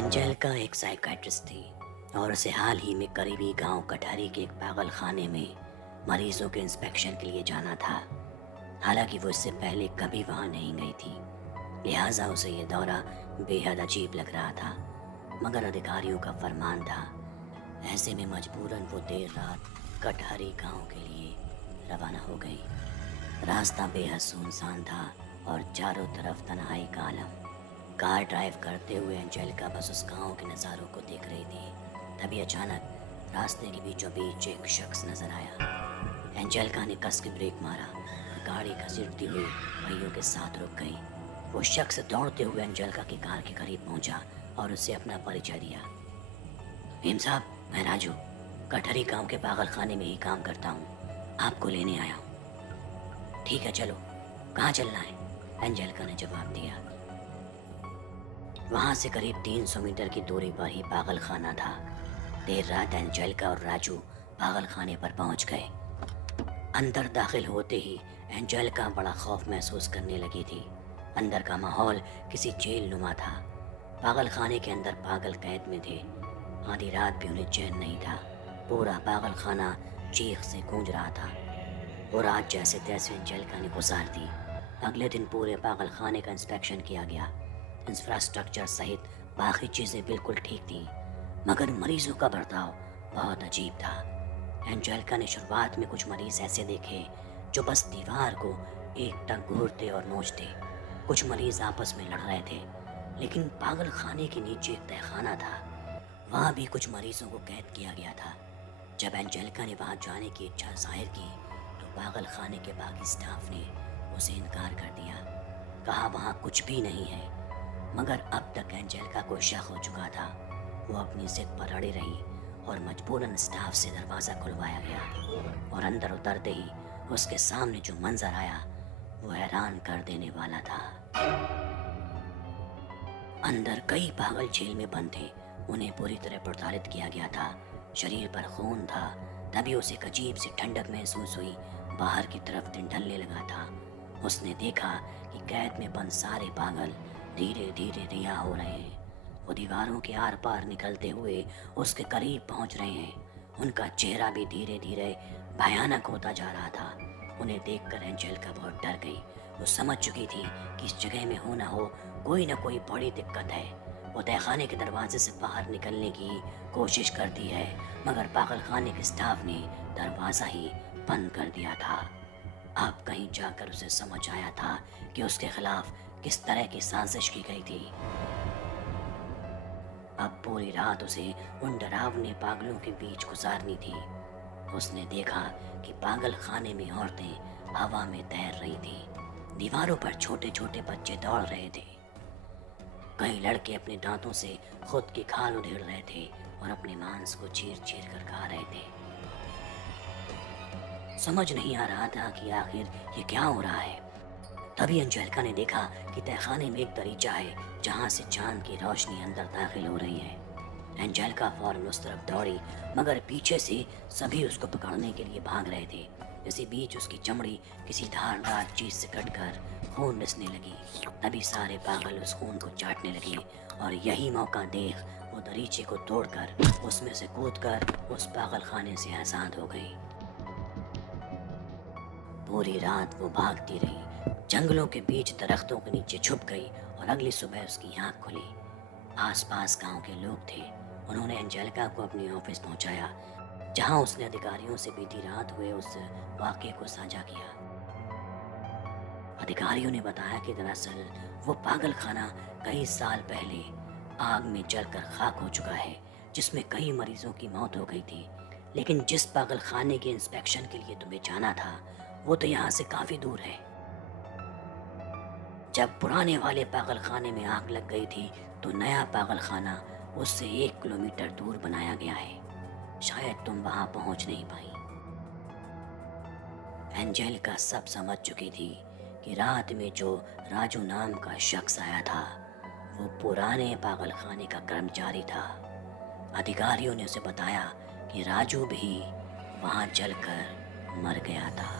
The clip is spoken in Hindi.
एंजेल का एक साइकेट्रिस्ट थी और उसे हाल ही में करीबी गांव कटहरी के एक पागल खाने में मरीजों के इंस्पेक्शन के लिए जाना था। हालांकि वो इससे पहले कभी वहां नहीं गई थी, लिहाजा उसे यह दौरा बेहद अजीब लग रहा था। मगर अधिकारियों का फरमान था, ऐसे में मजबूरन वो देर रात कटहरी गांव के लिए रवाना हो गई। रास्ता बेहद सुनसान था और चारों तरफ तन्हाई का आलम। कार ड्राइव करते हुए एंजेलिका बस उस गांव के नज़ारों को देख रही थी। तभी अचानक रास्ते के बीचों बीच एक शख्स नजर आया। एंजेलिका ने कस के ब्रेक मारा, गाड़ी घसीटती हुई पहियों के साथ रुक गई। वो शख्स दौड़ते हुए एंजेलिका की कार के करीब पहुंचा और उससे अपना परिचय दिया। भीम साहब, मैं राजू कटहरी गांव के पागल खाने में ही काम करता हूँ, आपको लेने आया हूँ। ठीक है, चलो, कहाँ चलना है? एंजेलिका ने जवाब दिया। वहां से करीब 300 मीटर की दूरी पर ही पागल खाना था। देर रात एंजेलिका और राजू पागल खाने पर पहुंच गए। अंदर दाखिल होते ही एंजेलिका बड़ा खौफ महसूस करने लगी थी। अंदर का माहौल किसी जेल नुमा था। पागल खाने के अंदर पागल कैद में थे। आधी रात भी उन्हें चैन नहीं था। पूरा पागल खाना चीख से गूंज रहा था। वो रात जैसे तैसे एंजेलिका ने गुजार दी। अगले दिन पूरे पागल खाने का इंस्पेक्शन किया गया। इंफ्रास्ट्रक्चर सहित बाकी चीजें बिल्कुल ठीक थी, मगर मरीजों का बर्ताव बहुत अजीब था। एंजेलिका ने शुरुआत में कुछ मरीज ऐसे देखे जो बस दीवार को एकटक घूरते और नोचते। कुछ मरीज आपस में लड़ रहे थे, लेकिन पागल खाने के नीचे एक तहखाना था, वहां भी कुछ मरीजों को कैद किया गया था। जब एंजेलिका ने वहां जाने की इच्छा जाहिर की तो पागल खाने के बाकी स्टाफ ने उसे इनकार कर दिया। कहा वहां कुछ भी नहीं है। मगर अब तक एंजेलिका को शक हो चुका था। वो अपनी जिद पर अड़ी रही और मजबूरन स्टाफ से दरवाज़ा खुलवाया गया और अंदर उतरते ही उसके सामने जो मंजर आया वो हैरान कर देने वाला था। अंदर कई पागल जेल में बंद थे। उन्हें पूरी तरह प्रताड़ित किया गया था। शरीर पर खून था। तभी उसे एक अजीब सी ठंडक महसूस हुई। बाहर की तरफ दिन ढलने लगा था। उसने देखा कि कैद में बंद सारे पागल धीरे धीरे रिहा हो रहे हैं। वो दीवारों के आर पार निकलते हुए उसके करीब पहुंच रहे हैं। उनका चेहरा भी धीरे धीरे भयानक होता जा रहा था। उन्हें देखकर एंजेलिका बहुत डर गई। वो समझ चुकी थी कि इस जगह में हो ना हो कोई ना कोई बड़ी दिक्कत है। वो तहखाने के दरवाजे से बाहर निकलने की कोशिश करती है, मगर पागल खाने के स्टाफ ने दरवाज़ा ही बंद कर दिया था। अब कहीं जाकर उसे समझ आया था कि उसके खिलाफ किस तरह की साजिश की गई थी। अब पूरी रात उसे उन डरावने पागलों के बीच गुजारनी थी। उसने देखा कि पागल खाने में औरतें हवा में तैर रही थी। दीवारों पर छोटे छोटे बच्चे दौड़ रहे थे। कई लड़के अपने दांतों से खुद की खाल उधेड़ रहे थे और अपने मांस को चीर चीर कर खा रहे थे। समझ नहीं आ रहा था कि आखिर ये क्या हो रहा है। तभी एंजेलिका ने देखा कि तहखाने में एक दरीचा है जहां से चांद की रोशनी अंदर दाखिल हो रही है। एंजेलिका फौरन उस तरफ दौड़ी, मगर पीछे से सभी उसको पकड़ने के लिए भाग रहे थे। इसी बीच उसकी चमड़ी किसी धारदार चीज से कटकर खून रिसने लगी। तभी सारे पागल उस खून को चाटने लगे और यही मौका देख वो दरीचे को तोड़कर उसमें से कूदकर उस पागल खाने से आजाद हो गई। पूरी रात वो भागती रही, जंगलों के बीच दरख्तों के नीचे छुप गई और अगली सुबह उसकी आंख खुली। आसपास गांव के लोग थे। उन्होंने एंजेलिका को अपने ऑफिस पहुंचाया, जहां उसने अधिकारियों से बीती रात हुए उस वाकये को साझा किया। अधिकारियों ने बताया कि दरअसल वो पागल खाना कई साल पहले आग में जलकर खाक हो चुका है, जिसमें कई मरीजों की मौत हो गई थी। लेकिन जिस पागल खाने के इंस्पेक्शन के लिए तुम्हें जाना था वो तो यहाँ से काफी दूर है। जब पुराने वाले पागल खाने में आग लग गई थी तो नया पागल खाना उससे 1 किलोमीटर दूर बनाया गया है। शायद तुम वहां पहुंच नहीं पाई। एंजेलिका सब समझ चुकी थी कि रात में जो राजू नाम का शख्स आया था वो पुराने पागल खाने का कर्मचारी था। अधिकारियों ने उसे बताया कि राजू भी वहां जलकर मर गया था।